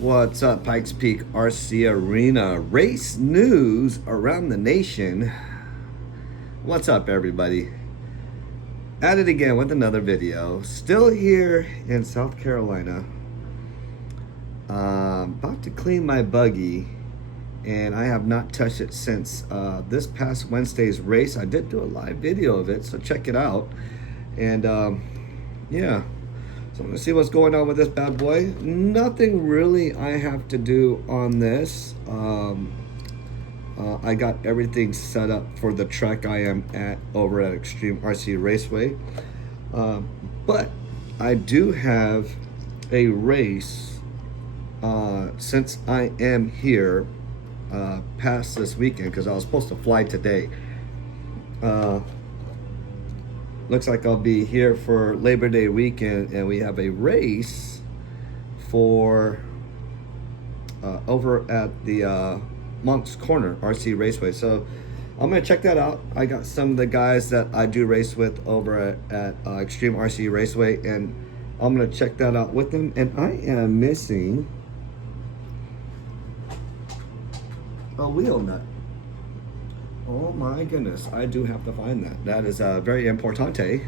What's up, Pikes Peak RC Arena? Race news around the nation. What's up, everybody? At it again with another video. Still here in South Carolina. About to clean my buggy, and I have not touched it since this past Wednesday's race. I did do a live video of it, so check it out. And yeah. So I'm gonna see what's going on with this bad boy. Nothing really I have to do on this. I got everything set up for the track I am at over at Extreme RC Raceway. But I do have a race since I am here past this weekend, because I was supposed to fly today. Looks like I'll be here for Labor Day weekend, and we have a race for over at the Monk's Corner RC Raceway. So I'm gonna check that out. I got some of the guys that I do race with over at Extreme RC Raceway, and I'm gonna check that out with them. And I am missing a wheel nut. Oh my goodness, I do have to find that. That is very importante.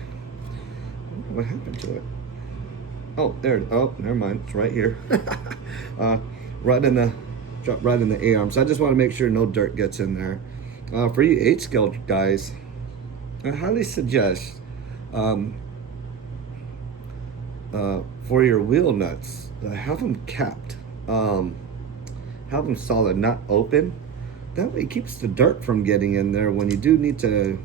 What happened to it? Oh, there. Oh, never mind. It's right here. Right in the A-arm. So I just want to make sure no dirt gets in there. For you 8-scale guys, I highly suggest for your wheel nuts, have them capped. Have them solid, not open. That way it keeps the dirt from getting in there when you do need to,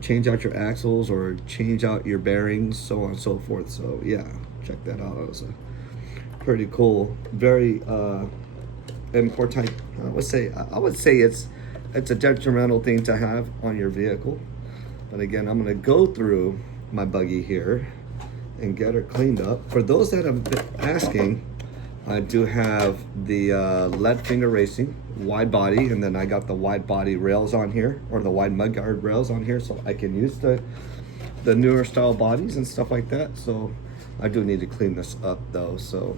change out your axles or change out your bearings, so on and so forth. So yeah, check that out. It was a pretty cool, very important. I would say it's a detrimental thing to have on your vehicle. But again, I'm gonna go through my buggy here and get her cleaned up. For those that have been asking, I do have the lead finger racing wide body, and then I got the wide body rails on here, or the wide mudguard rails on here, so I can use the newer style bodies and stuff like that. So I do need to clean this up though. So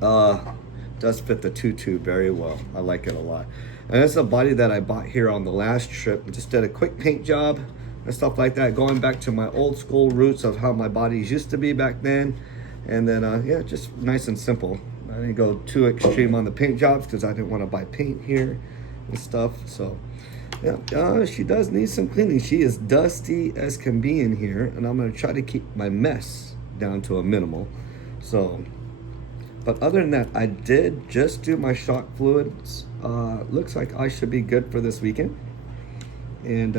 does fit the tutu very well. I like it a lot. And it's a body that I bought here on the last trip. Just did a quick paint job and stuff like that, going back to my old school roots of how my bodies used to be back then. And then, yeah, just nice and simple. I didn't go too extreme on the paint jobs because I didn't want to buy paint here and stuff. So, yeah, she does need some cleaning. She is dusty as can be in here, and I'm going to try to keep my mess down to a minimal. So, but other than that, I did just do my shock fluids. Looks like I should be good for this weekend. And,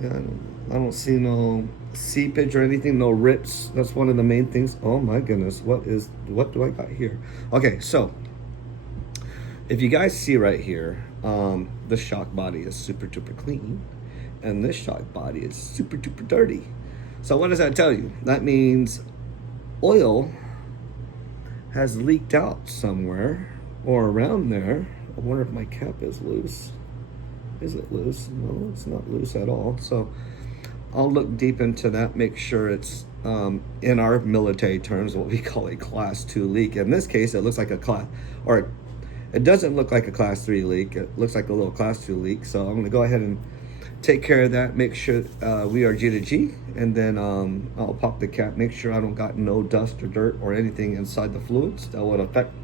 yeah, I don't see no seepage or anything, no rips. That's one of the main things. Oh my goodness, what do I got here? Okay, so if you guys see right here, the shock body is super duper clean, and this shock body is super duper dirty. So what does that tell you? That means oil has leaked out somewhere or around there. I wonder if my cap is loose. Is it loose? No, it's not loose at all. So I'll look deep into that, make sure it's in our military terms what we call a class 2 leak. In this case, it looks like it doesn't look like a class 3 leak. It looks like a little class 2 leak. So I'm gonna go ahead and take care of that, make sure we are G to G, and then I'll pop the cap, make sure I don't got no dust or dirt or anything inside the fluids that would affect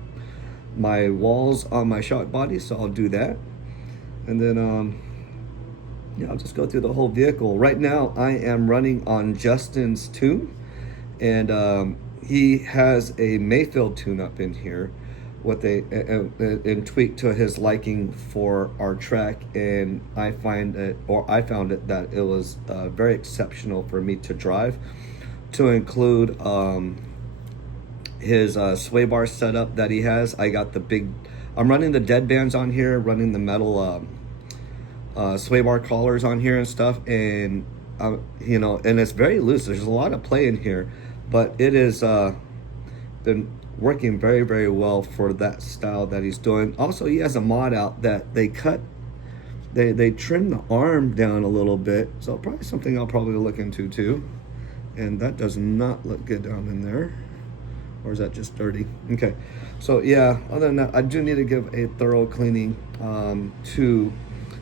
my walls on my shock body. So I'll do that. And then, yeah, I'll just go through the whole vehicle. Right now, I am running on Justin's tune, and he has a Mayfield tune-up in here with and tweaked to his liking for our track. And I found it that it was very exceptional for me to drive, to include his sway bar setup that he has. I got I'm running the dead bands on here, running the metal sway bar collars on here and stuff, and and it's very loose. There's a lot of play in here, but it has been working very, very well for that style that he's doing. Also, he has a mod out that they trim the arm down a little bit, so probably something I'll probably look into too. And that does not look good down in there. or is that just dirty? Okay, so yeah, other than that, I do need to give a thorough cleaning to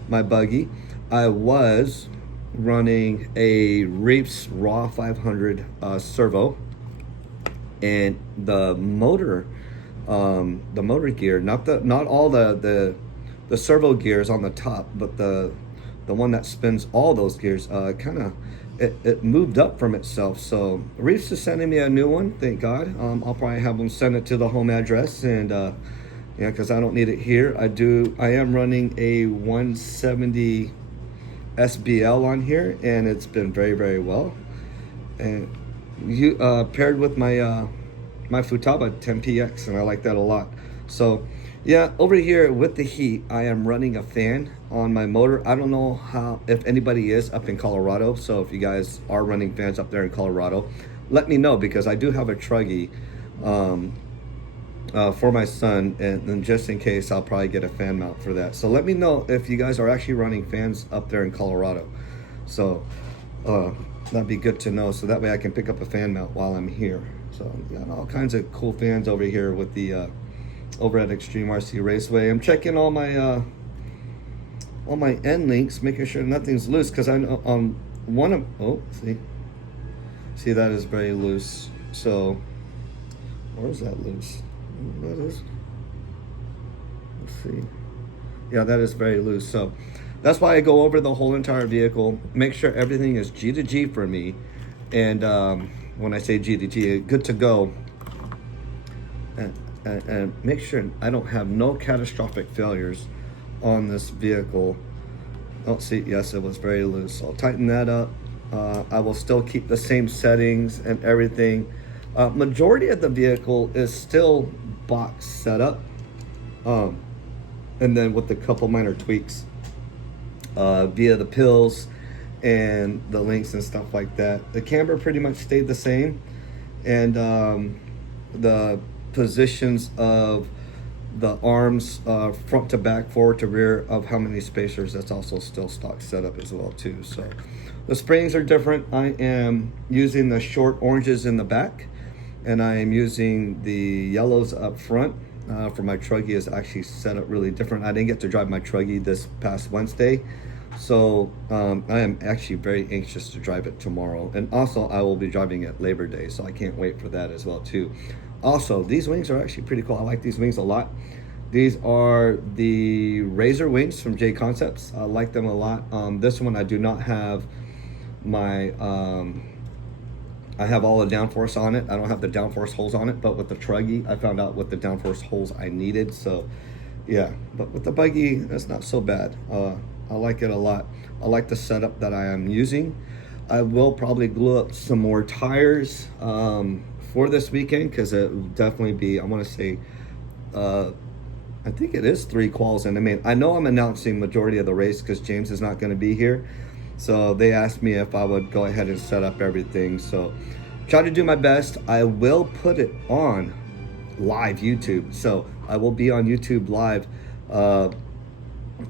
my buggy. I was running a Reefs Raw 500 servo, and the motor gear, not all the servo gears on the top, but the one that spins all those gears, kind of it moved up from itself. So Reefs is sending me a new one, thank God. I'll probably have them send it to the home address, and yeah, because I don't need it here. I am running a 170 SBL on here, and it's been very, very well. And you paired with my my Futaba 10PX, and I like that a lot. So yeah, over here with the heat, I am running a fan on my motor. I don't know if anybody is up in Colorado, so if you guys are running fans up there in Colorado, let me know, because I do have a Truggy for my son, and then just in case, I'll probably get a fan mount for that. So let me know if you guys are actually running fans up there in Colorado. So that'd be good to know, so that way I can pick up a fan mount while I'm here. So got all kinds of cool fans over here with the over at Extreme RC Raceway. I'm checking all my end links, making sure nothing's loose, because I know one of, oh, see that is very loose. So where is that loose? What is? Let's see. Yeah, that is very loose. So that's why I go over the whole entire vehicle, make sure everything is G to G for me, and when I say G to G, good to go, and make sure I don't have no catastrophic failures on this vehicle. Oh, see, yes, it was very loose. So I'll tighten that up. I will still keep the same settings and everything. Majority of the vehicle is still box setup, and then with a couple minor tweaks via the pills and the links and stuff like that. The camber pretty much stayed the same, and the positions of the arms, front to back, forward to rear, of how many spacers, that's also still stock setup as well too. So the springs are different. I am using the short oranges in the back, and I am using the yellows up front. For my Truggy is actually set up really different. I didn't get to drive my Truggy this past Wednesday, so I am actually very anxious to drive it tomorrow. And also I will be driving it Labor Day, so I can't wait for that as well too. Also, these wings are actually pretty cool. I like these wings a lot. These are the Razor wings from J Concepts. I like them a lot. This one I do not have my I have all the downforce on it. I don't have the downforce holes on it, but with the Truggy, I found out what the downforce holes I needed. So yeah, but with the buggy, that's not so bad. I like it a lot. I like the setup that I am using. I will probably glue up some more tires for this weekend, because it will definitely be, I want to say, I think it is 3 quals. And I mean, I know I'm announcing majority of the race because James is not going to be here. So they asked me if I would go ahead and set up everything. So try to do my best. I will put it on live YouTube. So I will be on YouTube live.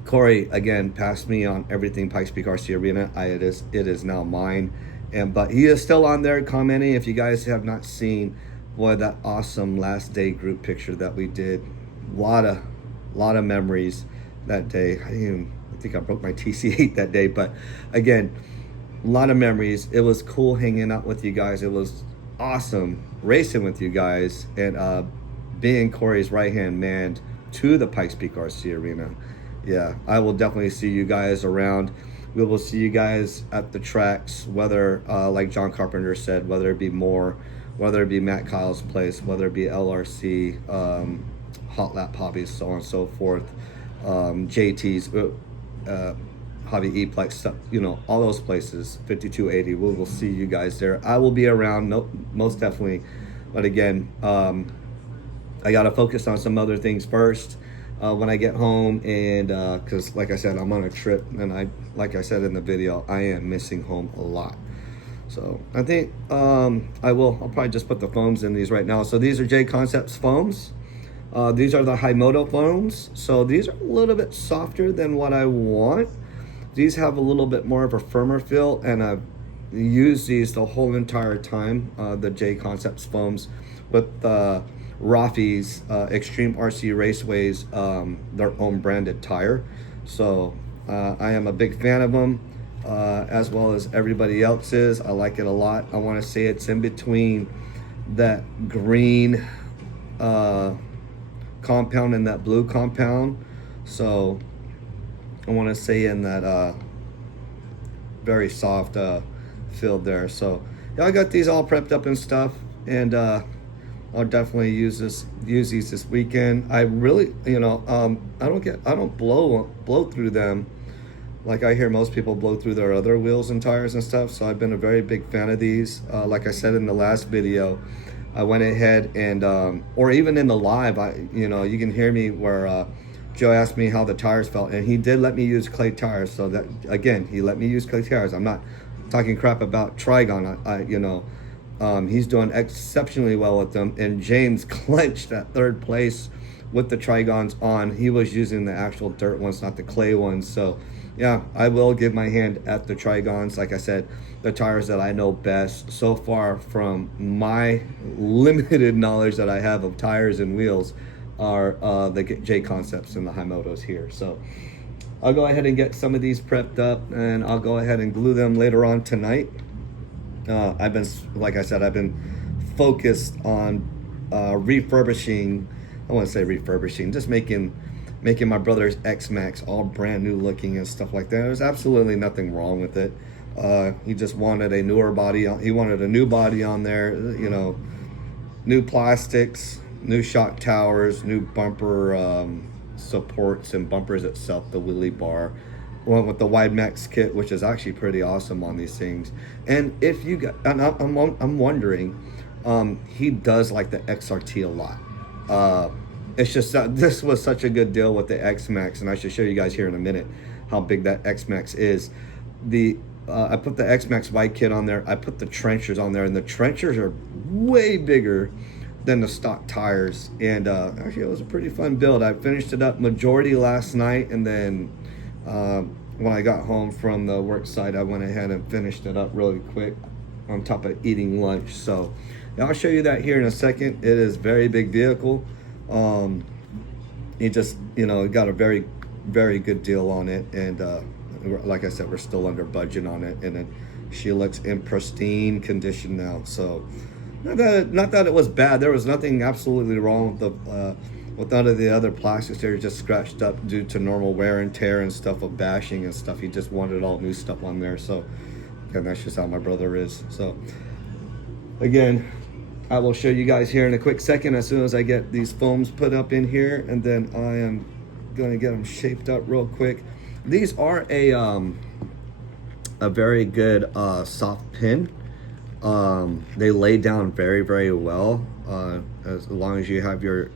Corey again passed me on everything Pikes Peak RC Arena. It is now mine. But he is still on there commenting. If you guys have not seen, boy, that awesome last day group picture that we did, lot of memories that day. I think I broke my TC8 that day, but again, a lot of memories. It was cool hanging out with you guys. It was awesome racing with you guys, and being Corey's right hand man to the Pikes Peak RC Arena. Yeah, I will definitely see you guys around. We will see you guys at the tracks, whether like John Carpenter said, whether it be whether it be Matt Kyle's place, whether it be LRC, Hot Lap Hobbies, so on and so forth, JT's, Hobby E-Plex stuff, you know, all those places, 5280. We will see you guys there. I will be around, most definitely. But again, I got to focus on some other things first when I get home, and because like I said, I'm on a trip, and like I said in the video, I am missing home a lot. So I think I'll probably just put the foams in these right now. So these are J Concepts foams. These are the Himoto foams. So these are a little bit softer than what I want. These have a little bit more of a firmer feel, and I've used these the whole entire time, the J Concepts foams, with Rafi's Extreme RC Raceways, their own branded tire. So I am a big fan of them, as well as everybody else is. I like it a lot. I want to say it's in between that green compound and that blue compound. So I want to say in that very soft field there. So yeah, I got these all prepped up and stuff, and I'll definitely use these this weekend. I really, I don't blow through them like I hear most people blow through their other wheels and tires and stuff. So I've been a very big fan of these. Like I said in the last video, I went ahead and or even in the live, you can hear me where Joe asked me how the tires felt, and he did let me use clay tires. So that, again, he let me use clay tires. I'm not talking crap about Trigon. He's doing exceptionally well with them, and James clenched that third place with the Trigons on. He was using the actual dirt ones, not the clay ones. So yeah, I will give my hand at the Trigons. Like I said, the tires that I know best so far from my limited knowledge that I have of tires and wheels are the J Concepts and the Himotos here. So I'll go ahead and get some of these prepped up, and I'll go ahead and glue them later on tonight. I've been focused on refurbishing. I want to say refurbishing, just making my brother's X-Max all brand new looking and stuff like that. There's absolutely nothing wrong with it. He just wanted a newer body. He wanted a new body on there, new plastics, new shock towers, new bumper supports and bumpers itself, the wheelie bar. Went with the Wide Max kit, which is actually pretty awesome on these things. And if you got, and I'm wondering, he does like the XRT a lot. It's just this was such a good deal with the X-Max, and I should show you guys here in a minute how big that X-Max is. I put the X-Max wide kit on there. I put the trenchers on there, and the trenchers are way bigger than the stock tires. And actually, it was a pretty fun build. I finished it up majority last night, and then when I got home from the work site, I went ahead and finished it up really quick on top of eating lunch. So yeah, I'll show you that here in a second. It is a very big vehicle. He just, got a very, very good deal on it. And like I said, we're still under budget on it. And then she looks in pristine condition now. So not that it was bad. There was nothing absolutely wrong with none of the other plastics. They were just scratched up due to normal wear and tear and stuff of bashing and stuff. He just wanted all new stuff on there. So again, that's just how my brother is. So again, I will show you guys here in a quick second as soon as I get these foams put up in here, and then I am going to get them shaped up real quick. These are a very good soft pin. They lay down very, very well as long as you have your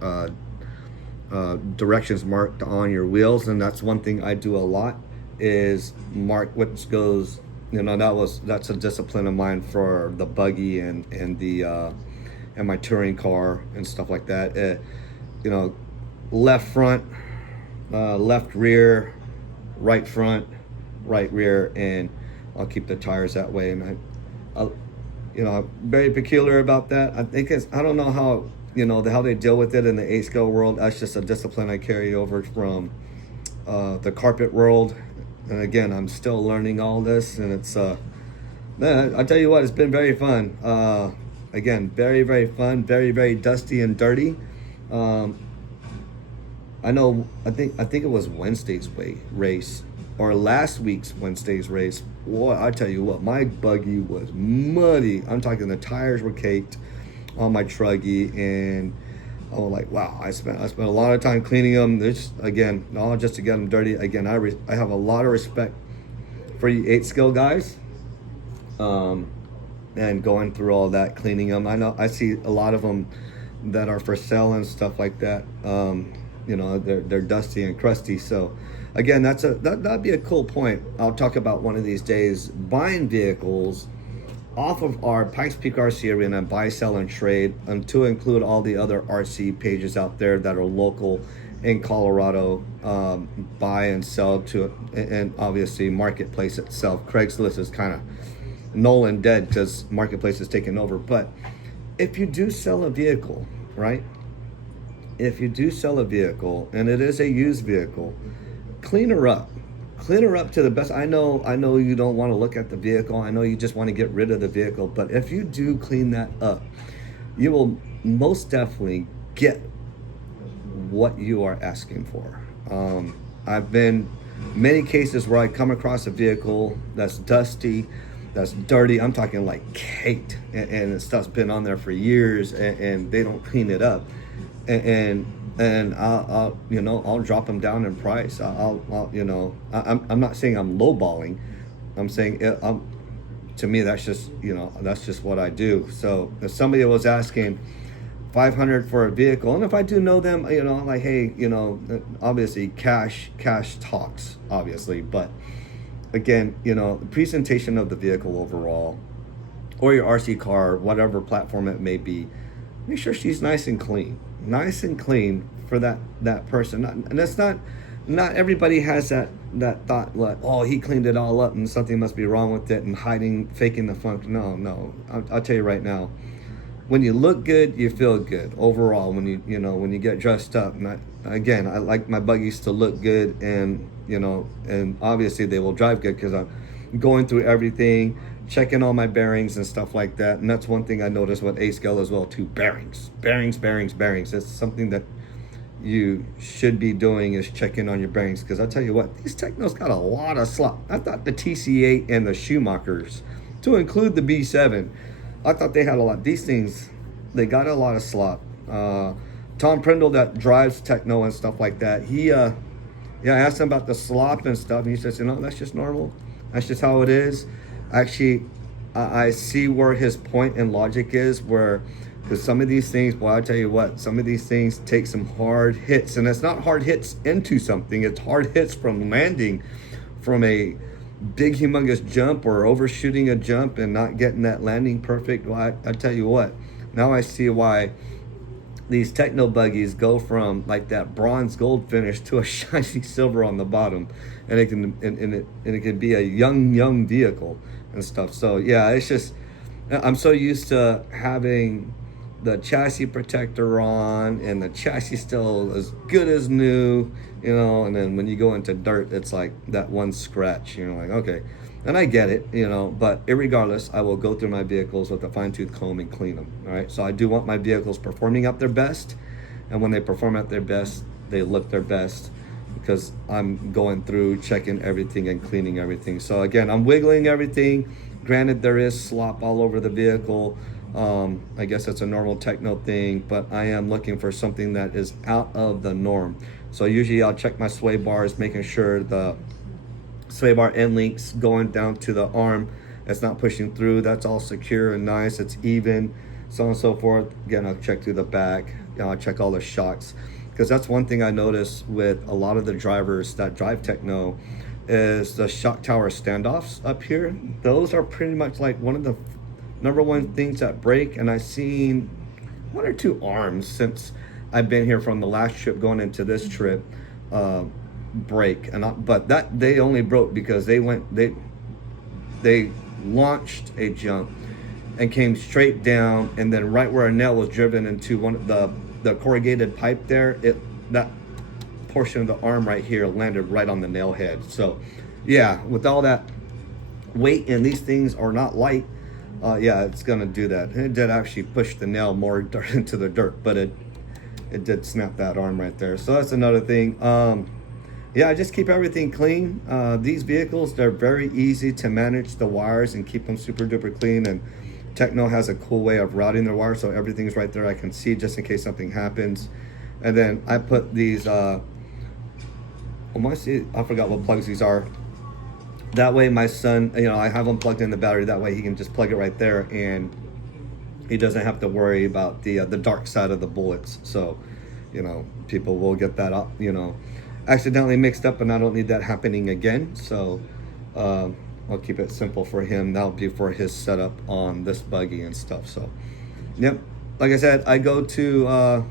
directions marked on your wheels. And that's one thing I do a lot, is mark which goes, that's a discipline of mine for the buggy and the and my touring car and stuff like that. Left front, left rear, right front, right rear, and I'll keep the tires that way. And I'm very peculiar about that. I think I don't know how how they deal with it in the 8-scale world. That's just a discipline I carry over from the carpet world. And again, I'm still learning all this, and it's man, I tell you what, it's been very fun. Again, very, very fun, very, very dusty and dirty. I think it was Wednesday's race, or last week's Wednesday's race. Boy, I tell you what, my buggy was muddy. I'm talking the tires were caked on my truggy, and I was like, wow, I spent a lot of time cleaning them. Just again, all just to get them dirty. Again, I have a lot of respect for you 8-scale guys. And going through all that, cleaning them. I know I see a lot of them that are for sale and stuff like that. They're dusty and crusty. So again, that'd be a cool point. I'll talk about one of these days, buying vehicles off of our Pikes Peak RC Arena, buy, sell, and trade, and to include all the other RC pages out there that are local in Colorado, buy and sell to, and obviously Marketplace itself. Craigslist is kind of null and dead because Marketplace is taken over. But if you do sell a vehicle, right? If you do sell a vehicle and it is a used vehicle, clean her up. Clean her up to the best. I know you don't want to look at the vehicle. I know you just want to get rid of the vehicle. But if you do clean that up, you will most definitely get what you are asking for. I've been many cases where I come across a vehicle that's dusty, that's dirty. I'm talking like caked, and the stuff's been on there for years, and they don't clean it up. And I'll drop them down in price. I'm not saying I'm lowballing. I'm saying to me that's just what I do. So if somebody was asking $500 for a vehicle, and if I do know them, like, hey, obviously cash talks, obviously, but again, the presentation of the vehicle overall, or your RC car, whatever platform it may be, make sure she's nice and clean for that person. And that's not everybody has that thought, like, oh, he cleaned it all up and something must be wrong with it, and faking the funk. No, I'll tell you right now, when you look good, you feel good overall. When you get dressed up, and I like my buggies to look good, and and obviously they will drive good because I'm going through everything, checking all my bearings and stuff like that. And that's one thing I noticed with A-Scale as well too. Bearings. It's something that you should be doing, is checking on your bearings, because I'll tell you what, these Technos got a lot of slop. I thought the TC8 and the Schumachers, to include the B7, I thought they had a lot. These things, they got a lot of slop. Tom Prindle, that drives Techno and stuff like that, I asked him about the slop and stuff, and he says, that's just normal. That's just how it is. Actually, I see where his point and logic is, because some of these things, well, I tell you what, some of these things take some hard hits, and it's not hard hits into something, it's hard hits from landing from a big humongous jump or overshooting a jump and not getting that landing perfect. Well, I tell you what, now I see why these Techno buggies go from like that bronze gold finish to a shiny silver on the bottom, and it can be a young vehicle and stuff. So yeah, it's just, I'm so used to having the chassis protector on, and the chassis still as good as new, and then when you go into dirt, it's like that one scratch, like, okay. And I get it, but irregardless, I will go through my vehicles with a fine-tooth comb and clean them. All right, so I do want my vehicles performing at their best, and when they perform at their best, they look their best, because I'm going through checking everything and cleaning everything. So again, I'm wiggling everything. Granted, there is slop all over the vehicle. I guess that's a normal Techno thing, but I am looking for something that is out of the norm. So usually I'll check my sway bars, making sure the sway bar end links going down to the arm, it's not pushing through, that's all secure and nice, it's even, so on and so forth. Again, I'll check through the back, I'll check all the shocks, because that's one thing I notice with a lot of the drivers that drive Techno, is the shock tower standoffs up here. Those are pretty much like one of the number one things that break, and I've seen one or two arms since I've been here from the last trip going into this trip break, but that they only broke because they launched a jump and came straight down, and then right where a nail was driven into one of the corrugated pipe there, that portion of the arm right here landed right on the nail head. So yeah, with all that weight, and these things are not light, it's gonna do that. And it did actually push the nail more into the dirt, but it did snap that arm right there. So that's another thing. I just keep everything clean. These vehicles, they're very easy to manage the wires and keep them super duper clean, and Techno has a cool way of routing their wires, so everything's right there. I can see just in case something happens. And then I put these, I forgot what plugs these are. That way my son, I have them plugged in the battery, that way he can just plug it right there, and he doesn't have to worry about the dark side of the bullets. So, people will get that up, accidentally mixed up, and I don't need that happening again. So I'll keep it simple for him. That'll be for his setup on this buggy and stuff. So yep, like I said, I go to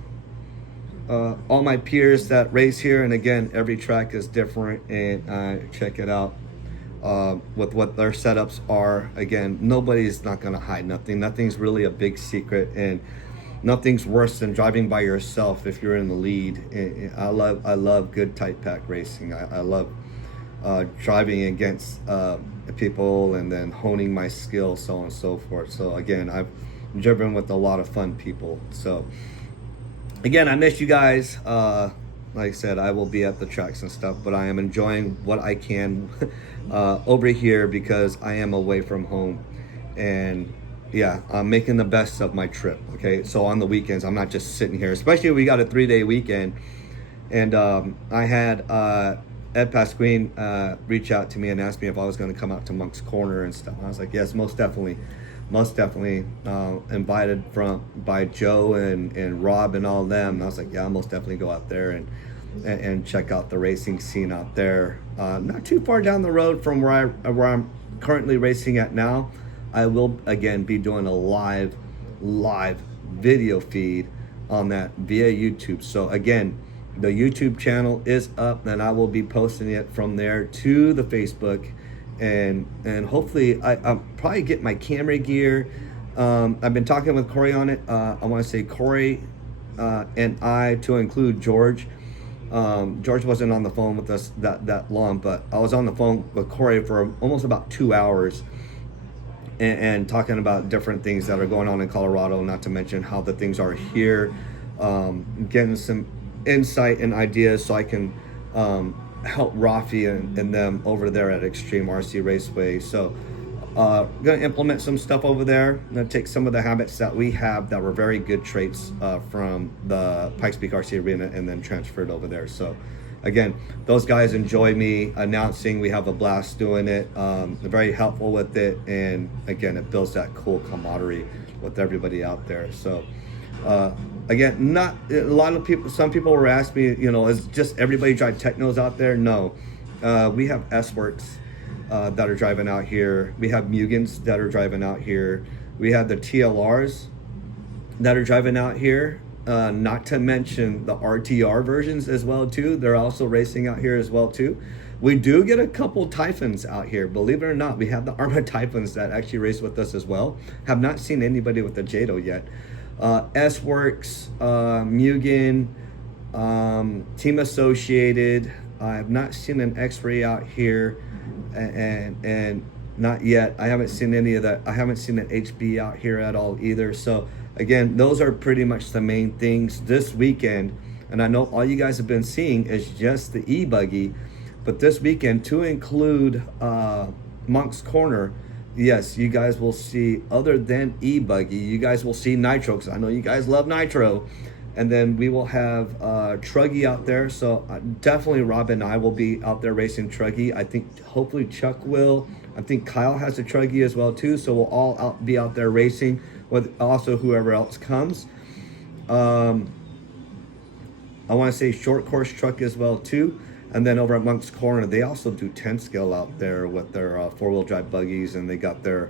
all my peers that race here, and again, every track is different, and I check it out. with what their setups are. Again, nobody's not going to hide nothing. Nothing's really a big secret, and nothing's worse than driving by yourself if you're in the lead. I love good tight pack racing. I love driving against people and then honing my skills, so on and so forth. So again, I've driven with a lot of fun people. So again, I miss you guys. Like I said, I will be at the tracks and stuff, but I am enjoying what I can over here because I am away from home. And yeah, I'm making the best of my trip. Okay, so on the weekends, I'm not just sitting here, especially we got a 3-day weekend. And I had Ed Pasquin reach out to me and ask me if I was going to come out to Monk's Corner and stuff. And I was like, yes, most definitely. Invited by Joe and Rob and all them. And I was like, yeah, I'll most definitely go out there and check out the racing scene out there. Not too far down the road from where I'm currently racing at now. I will again be doing a live video feed on that via YouTube. So again, the YouTube channel is up, and I will be posting it from there to the Facebook, and hopefully I'll probably get my camera gear. I've been talking with Corey on it. I want to say Corey and I, to include George. George wasn't on the phone with us that long, but I was on the phone with Corey for almost about 2 hours and talking about different things that are going on in Colorado, not to mention how the things are here, getting some insight and ideas so I can help Rafi and them over there at Extreme RC Raceway. So gonna implement some stuff over there. I'm gonna take some of the habits that we have that were very good traits from the Pikes Peak RC Arena and then transferred over there. So again, those guys enjoy me announcing. We have a blast doing it. They're very helpful with it, and again, it builds that cool camaraderie with everybody out there. So again, not a lot of people. Some people were asking me, is just everybody drive technos out there? No, we have S-Works that are driving out here. We have Mugans that are driving out here. We have the TLRs that are driving out here. Not to mention the RTR versions as well too. They're also racing out here as well too. We do get a couple Typhons out here. Believe it or not, we have the Arma Typhons that actually race with us as well. Have not seen anybody with the Jado yet. S-Works, Mugen, Team Associated. I have not seen an X-Ray out here, and not yet. I haven't seen any of that. I haven't seen an HB out here at all either. So again, those are pretty much the main things this weekend. And I know all you guys have been seeing is just the e-buggy, but this weekend, to include Monk's Corner, yes, you guys will see, other than e-buggy, you guys will see Nitro, because I know you guys love Nitro. And then we will have Truggy out there. So definitely Rob and I will be out there racing Truggy. I think hopefully Chuck will. I think Kyle has a Truggy as well too. So we'll all be out there racing with also whoever else comes. I want to say short course truck as well too. And then over at Monk's Corner, they also do 10 scale out there with their 4-wheel drive buggies, and they got their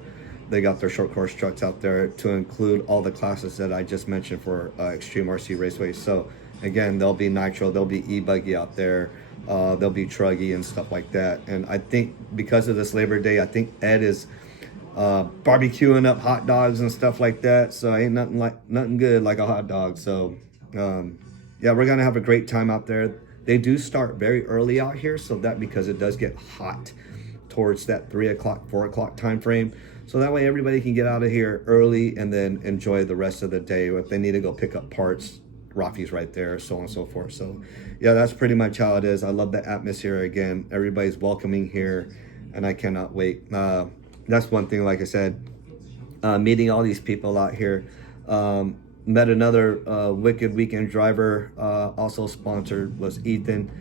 short course trucks out there to include all the classes that I just mentioned for Extreme RC Raceway. So again, there'll be Nitro, there'll be e-buggy out there, there'll be Truggy and stuff like that. And I think because of this Labor Day, I think Ed is barbecuing up hot dogs and stuff like that. So ain't nothing good like a hot dog. So yeah, we're gonna have a great time out there. They do start very early out here, so that because it does get hot towards that 3 o'clock, 4 o'clock time frame. So that way everybody can get out of here early and then enjoy the rest of the day. If they need to go pick up parts, Rafi's right there, so on and so forth. So yeah, that's pretty much how it is. I love the atmosphere again. Everybody's welcoming here, and I cannot wait. That's one thing, like I said, meeting all these people out here. Met another Wicked Weekend driver, also sponsored, was Ethan.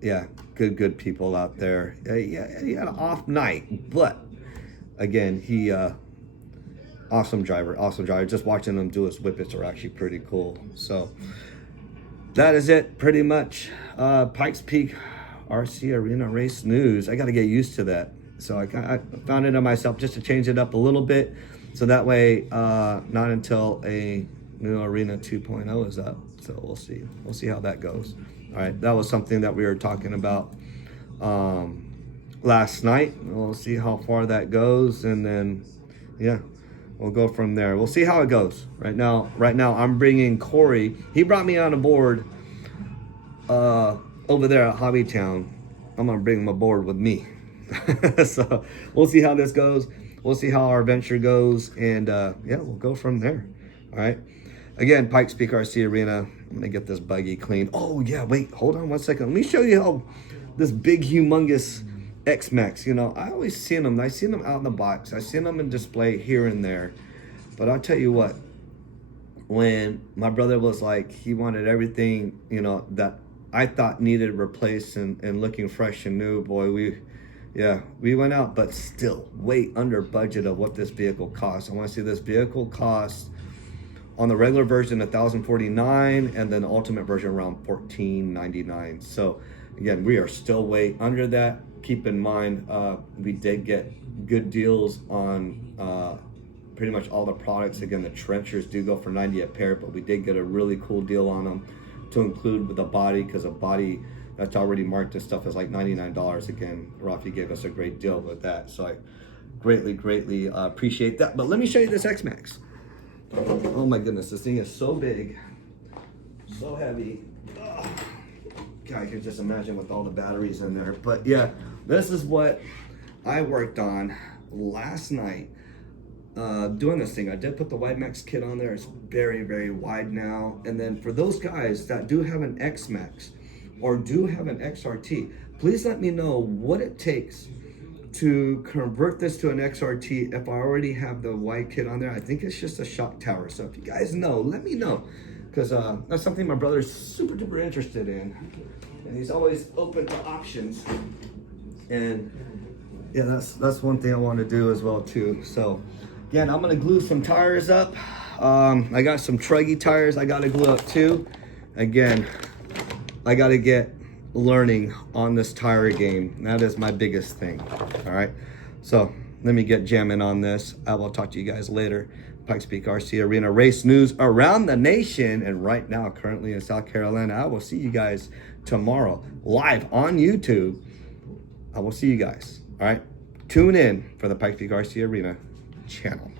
Yeah, good people out there. Yeah, he had an off night, but again, he awesome driver. Just watching him do his whippets are actually pretty cool. So that is it pretty much. Pikes Peak RC Arena race news. I got to get used to that. So I found it on myself just to change it up a little bit. So that way, not until a new Arena 2.0 is up. So we'll see. We'll see how that goes. All right, that was something that we were talking about last night. We'll see how far that goes, and then yeah, we'll go from there. We'll see how it goes. Right now I'm bringing Corey. He brought me on aboard over there at Hobbytown. I'm gonna bring him aboard with me. So we'll see how this goes. We'll see how our venture goes, and yeah, we'll go from there. All right. Again, Pikes Peak RC Arena. I'm gonna get this buggy clean. Oh yeah, wait, hold on one second. Let me show you how this big, humongous X-Max. You know, I always seen them. I seen them out in the box. I seen them in display here and there. But I'll tell you what. When my brother was like, he wanted everything, you know, that I thought needed replaced and looking fresh and new, boy, we went out, but still way under budget of what this vehicle costs. I want to see this vehicle cost on the regular version $1,049, and then the ultimate version around $1,499. So again, we are still way under that. Keep in mind, we did get good deals on pretty much all the products. Again, the trenchers do go for $90 a pair, but we did get a really cool deal on them to include with the body, because a body that's already marked and stuff is like $99. Again, Rafi gave us a great deal with that, so I greatly appreciate that. But let me show you this X-Max. Oh my goodness, this thing is so big, so heavy. Oh, God, I can just imagine with all the batteries in there. But yeah, this is what I worked on last night. Doing this thing, I did put the Wide Max kit on there. It's very wide now. And then for those guys that do have an X Max or do have an XRT, please let me know what it takes to convert this to an XRT. If I already have the wide kit on there, I think it's just a shock tower. So if you guys know, let me know, because that's something my brother's super duper interested in, and he's always open to options. And yeah, that's one thing I want to do as well too. So again, I'm gonna glue some tires up. I got some Truggy tires I gotta glue up too. Again, I gotta get learning on this tire game. That is my biggest thing. All right, so let me get jamming on this. I will talk to you guys later. Pikes Peak RC Arena race news around the nation, and right now currently in South Carolina. I will see you guys tomorrow live on YouTube. I will see you guys. All right, tune in for the Pikes Peak RC Arena channel.